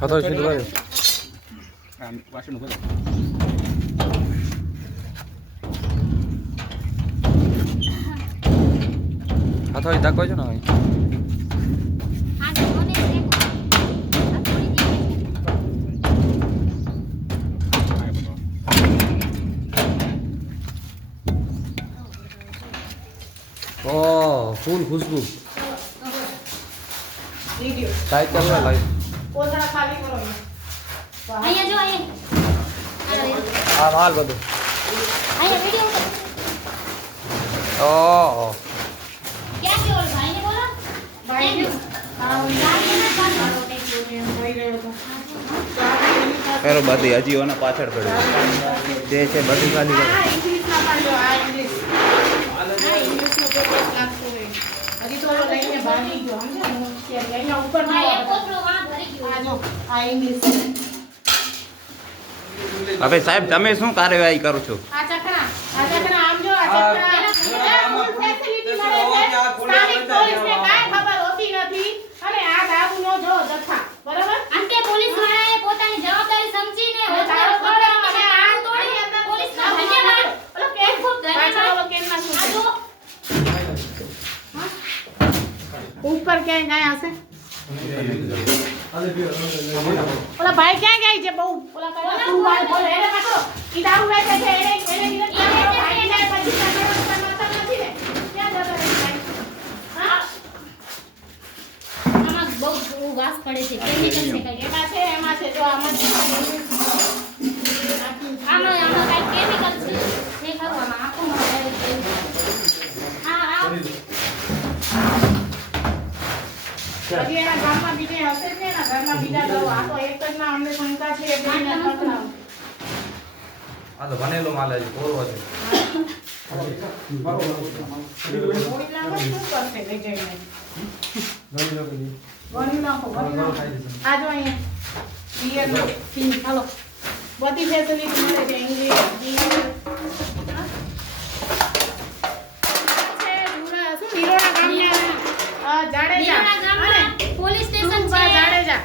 હા તો સીધું કરે વાસણ ઉપર હા તો ધક્કો છે ને હવે ઓ ફૂલ ખુશ્બુ સાઈડ ચાલવા લાઈ કોથળા ખાલી કરો અહીંયા જો અહીંયા આ માલ બધું અહીંયા વિડિયો ઓહો ક્યાં ગયો ભાઈને બોલો ભાઈ પેલો બધી હજી ઓને પાછળ પડ્યો જે છે બધી ખાલી કરો આ ઇંગ્લિશમાં પાડો આ ઇંગ્લિશ નો પેપર લાગતો હોય હજી તો ઓલો લઈને ભાગી ગયો સમજો હું કે અહીંયા ઉપર માં એક કોથળો વાં ભરી ગયો આ જો આ ઇંગ્લિશ હવે સાહેબ તમે શું કાર્યવાહી કરો છો આ ચકરા આમ જો આ ચકરા ફૂલ ફેસિલિટી મળે છે સ્થાનિક પોલીસને કાંઈ ખબર હોતી નથી અને આ દારૂનો જો જથ્થા બરાબર અંતે પોલીસ વાળાએ પોતાની જવાબદારી સમજીને હોટલ ખોલે અને આ તોડી અંદર પોલીસનો ધન્યવાદ ઓલો કેમ ખૂબ ધન્યવાદ ઓલો કેમમાં શું છે ઉપર ક્યાં ગયા હશે ઓલા ભાઈ ક્યાં ગયા છે બહુ ઓલા કઈ ભાઈ બોલે એને પકડો ઈ દારૂ વેચે છે એને ભાઈ ને પછી કાઢો માતા નથી ને ક્યાં જતો રે ભાઈ હા આમાં બહુ વાસ પડે છે કેમિકલ છે કઈ એમાં છે જો આમાં કઈ કેમિકલ છે એ કરવામાં આંખોમાં હજી એના ગામમાં બીજે હશે જ ને એના ઘરમાં બીજા દો આ તો એક જ ના અમને શંકા છે એટલે એને પકડાવ આ તો બનેલો માલ છે કોરો છે ઓઈલા માં શું કરશે લઈ જઈને ગણી નાખો આ જો અહીંયા બિયર નો પીન હાલો બધી ફેસિલિટી મળે છે ઇંગ્લિશ બિયર છે દુરા શું નિરોણા ગામના જાડેજા અને પોલીસ સ્ટેશન છે જાડેજા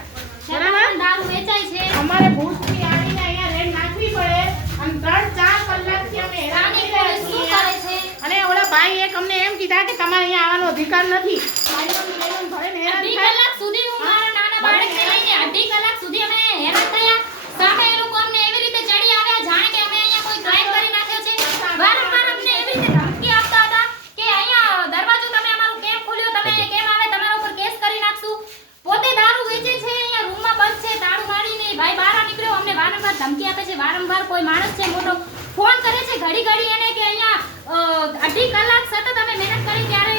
બરાબર દારૂ વેચાય છે અમારે ભૂતથી આવીને અહીંયા રેડ નાખવી પડે અને 3-4 કલાકથી અમે હેરાન થઈ રહ્યા છીએ અને ઓલા ભાઈ એક અમને એમ કીધા કે તમારે અહીંયા આવવાનો અધિકાર નથી ભાઈઓની લઈને ભરેને હેરાન થાય કલાક સુધી હું મારા નાના બાળકને લઈને 2.5 કલાક સુધી અમે હેરાન થયા સામે એ લોકો અમને એવી રીતે ચડી આવ્યા જાણે કે અમે અહીંયા કોઈ ક્રાઇમ કરી નાખ્યો છે વારંવાર અમને એવી રીતે ધમકી આપતા હતા કે અહીંયા દરવાજો તમે અમારું કેમ ખોલ્યો તમે કેમ આવે તમારા ઉપર કેસ કરી નાખશું પોતે દારૂ વેચે છે અહીંયા રૂમમાં બંધ છે તાળું મારીને ભાઈ બહાર નીકળ્યો અમને વારંવાર ધમકી આપે છે વારંવાર કોઈ માણસ છે મોટો ફોન કરે છે ઘડી ઘડી એને કે અહીંયા 2.5 કલાક સતત અમે મહેનત કરી ત્યારે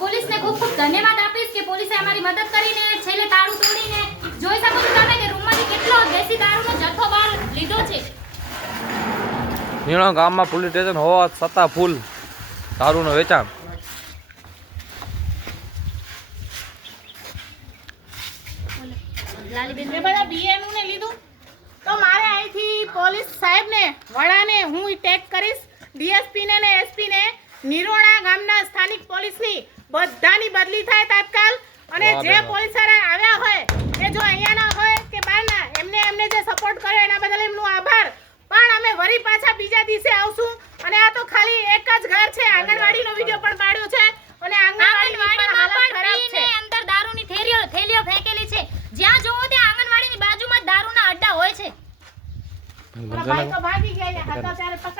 પોલીસને ખૂબ ખૂબ ધન્યવાદ આપીશ કે પોલીસે અમારી મદદ કરીને છેલ્લે તાળું તોડીને જોઈ શકો છો તમે કે રૂમમાંથી કેટલો દેશી દારૂનો જથ્થો બહાર લીધો છે નીણો ગામમાં પોલીસ સ્ટેશન હોવા છતાં ફૂલ દારૂનું વેચાણ લાલીબેન એ બધા બીએનું ને લીધું તો મારે અહીંથી પોલીસ સાહેબને વડાને હું ટેગ કરીશ ડીએસપી ને એસપી ને નિરોણા ગામના સ્થાનિક પોલીસની બધાની બદલી થાય તાત્કાલ અને જે પોલીસવાળા આવ્યા હોય એ જો અહીંયાના હોય કે બહારના એમને જે સપોર્ટ કર્યો એના બદલ એમનો આભાર પણ અમે વરી પાછા બીજા દિવસે આવશું અને આ તો ખાલી એક જ ઘર છે આંગણવાડીનો વિડિયો પણ પાડ્યો છે અને આંગણવાડીમાં પણ પીને અંદર દારૂની થેલીઓ ફેંકેલી છે જ્યાં જોવો ત્યાં આંગણવાડીની બાજુમાં દારૂના અડ્ડા હોય છે ભાઈ તો ભાગી ગયા હતા ત્યારે પકડ